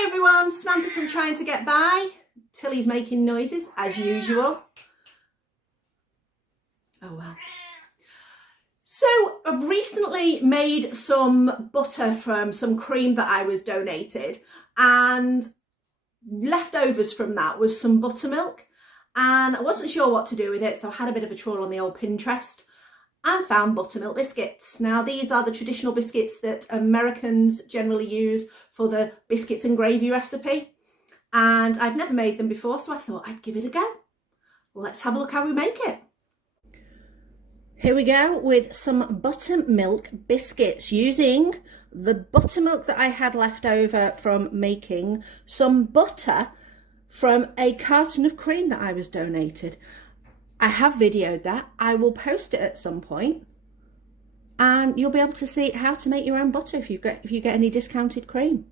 Hi everyone, Samantha from Trying to Get By. Tilly's making noises as usual. Oh well. So I've recently made some butter from some cream that I was donated, and leftovers from that was some buttermilk, and I wasn't sure what to do with it, so I had a bit of a trawl on the old Pinterest and found buttermilk biscuits. Now these are the traditional biscuits that Americans generally use for the biscuits and gravy recipe, and I've never made them before, so I thought I'd give it a go. Let's have a look how we make it. Here we go with some buttermilk biscuits using the buttermilk that I had left over from making some butter from a carton of cream that I was donated. I have videoed that. I will post it at some point, and you'll be able to see how to make your own butter if you get any discounted cream.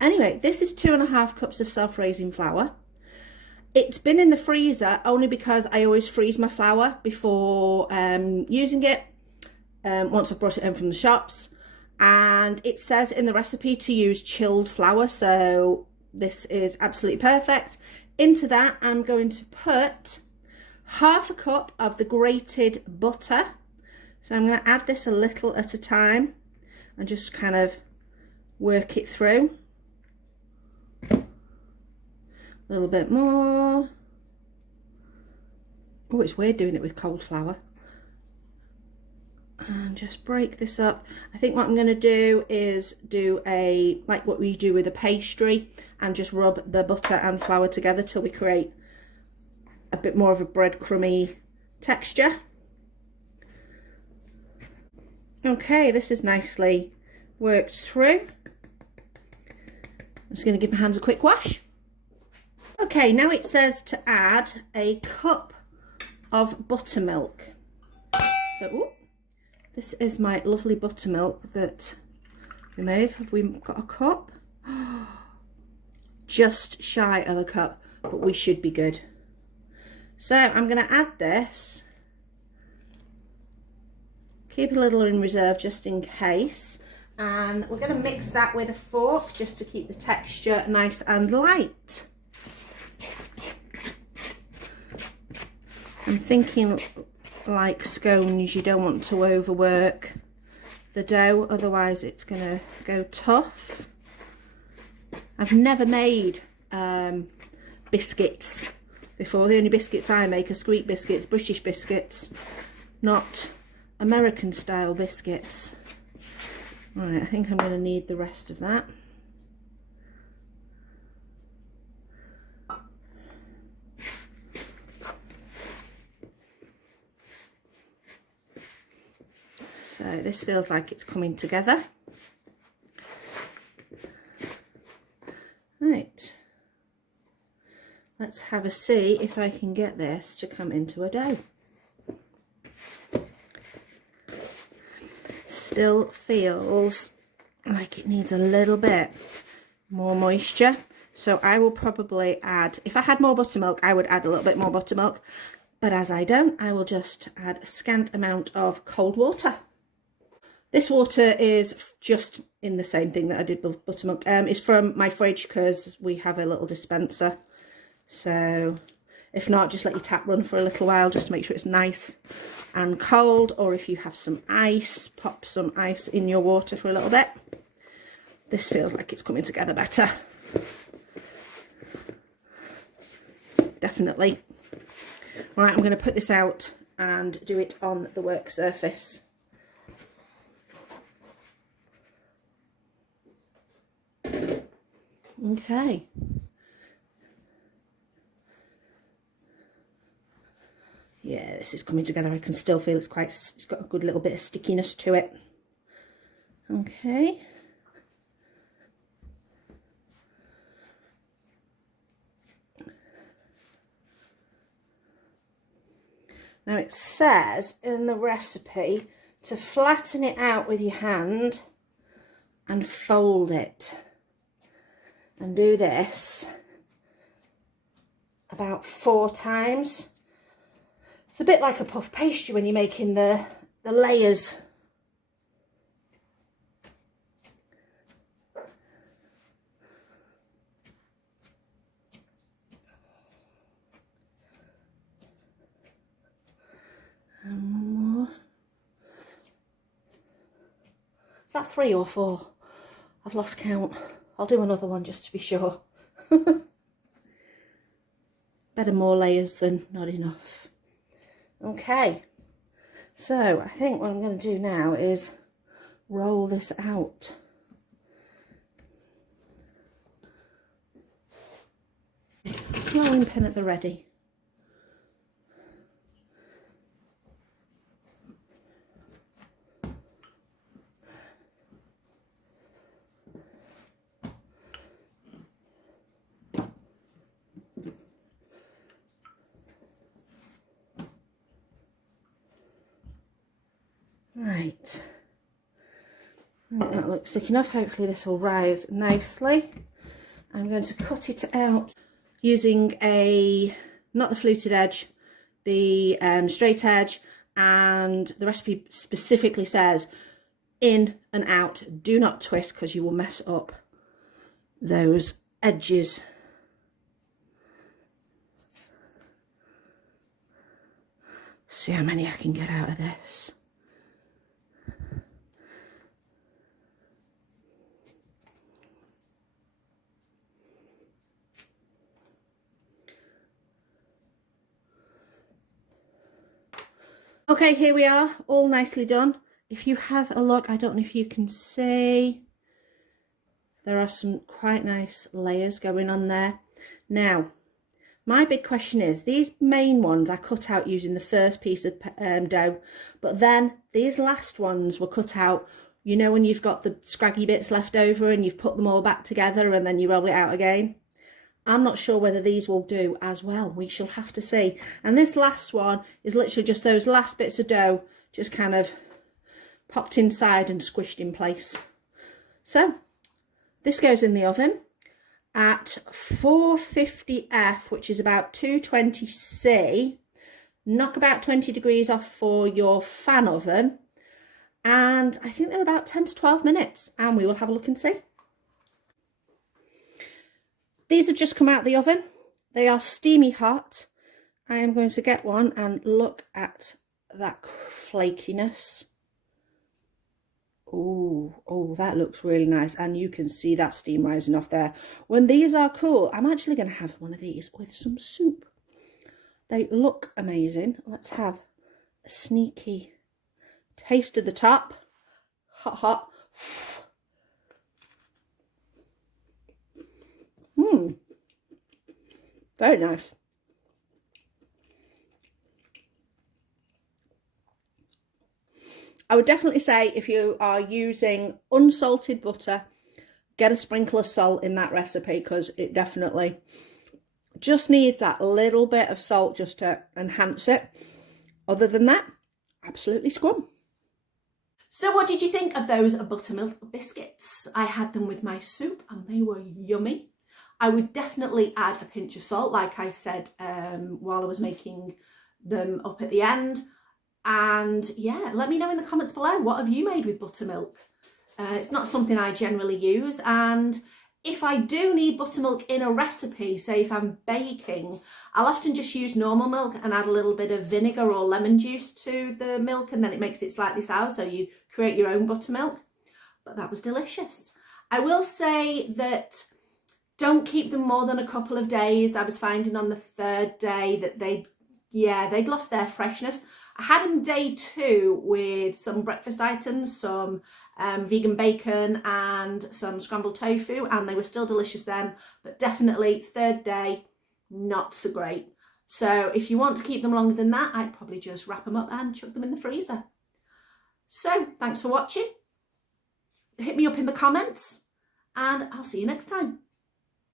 Anyway, this is 2.5 cups of self-raising flour. It's been in the freezer only because I always freeze my flour before using it once I've brought it home from the shops. And it says in the recipe to use chilled flour, so this is absolutely perfect. Into that, I'm going to put 1/2 cup of the grated butter. So I'm going to add this a little at a time and just kind of work it through. A little bit more. Oh, it's weird doing it with cold flour. And just break this up. I think what I'm going to do is do like what we do with a pastry, and just rub the butter and flour together till we create a bit more of a breadcrumby texture. Okay, this is nicely worked through. I'm just going to give my hands a quick wash. Okay, now it says to add a cup of buttermilk. So, ooh, this is my lovely buttermilk that we made. Have we got a cup? Just shy of a cup, but we should be good. So I'm going to add this. Keep a little in reserve just in case. And we're going to mix that with a fork just to keep the texture nice and light. I'm thinking like scones, you don't want to overwork the dough, otherwise it's going to go tough. I've never made biscuits before. The only biscuits I make are squeak biscuits, British biscuits, not American style biscuits. Right, I think I'm going to need the rest of that. So this feels like it's coming together. Right, let's have a see if I can get this to come into a dough. Still feels like it needs a little bit more moisture, so I will probably add, if I had more buttermilk I would add a little bit more buttermilk, but as I don't, I will just add a scant amount of cold water. This water is just in the same thing that I did with buttermilk. It's from my fridge because we have a little dispenser. So if not, just let your tap run for a little while just to make sure it's nice and cold. Or if you have some ice, pop some ice in your water for a little bit. This feels like it's coming together better. Definitely. Right, I'm going to put this out and do it on the work surface. Okay. Yeah, this is coming together. I can still feel it's got a good little bit of stickiness to it. Okay. Now it says in the recipe to flatten it out with your hand and fold it. And do this about 4 times. It's a bit like a puff pastry when you're making the layers. that 3 or 4? I've lost count. I'll do another one just to be sure. Better more layers than not enough. Okay, so I think what I'm going to do now is roll this out. Rolling pin at the ready. Right, I think that looks thick enough. Hopefully this will rise nicely. I'm going to cut it out using not the fluted edge, the straight edge, and the recipe specifically says in and out. Do not twist because you will mess up those edges. See how many I can get out of this. Okay, here we are, all nicely done. If you have a look, I don't know if you can see, there are some quite nice layers going on there. Now, my big question is, these main ones I cut out using the first piece of dough, but then these last ones were cut out, you know, when you've got the scraggy bits left over and you've put them all back together and then you roll it out again. I'm not sure whether these will do as well. We shall have to see. And this last one is literally just those last bits of dough just kind of popped inside and squished in place. So this goes in the oven at 450F, which is about 220C. Knock about 20 degrees off for your fan oven. And I think they're about 10 to 12 minutes. And we will have a look and see. These have just come out of the oven. They are steamy hot. I am going to get one and look at that flakiness. Oh, that looks really nice. And you can see that steam rising off there. When these are cool, I'm actually going to have one of these with some soup. They look amazing. Let's have a sneaky taste of the top. Hot, hot. Very nice. I would definitely say if you are using unsalted butter, get a sprinkle of salt in that recipe because it definitely just needs that little bit of salt just to enhance it. Other than that, absolutely scrum. So what did you think of those buttermilk biscuits? I had them with my soup and they were yummy. I would definitely add a pinch of salt, like I said while I was making them up at the end. And yeah, let me know in the comments below, what have you made with buttermilk? It's not something I generally use, and if I do need buttermilk in a recipe, say if I'm baking, I'll often just use normal milk and add a little bit of vinegar or lemon juice to the milk, and then it makes it slightly sour, so you create your own buttermilk. But that was delicious. I will say that don't keep them more than a couple of days. I was finding on the 3rd day that they'd lost their freshness. I had them day 2 with some breakfast items, some vegan bacon and some scrambled tofu, and they were still delicious then, but definitely 3rd day, not so great. So if you want to keep them longer than that, I'd probably just wrap them up and chuck them in the freezer. So thanks for watching. Hit me up in the comments and I'll see you next time.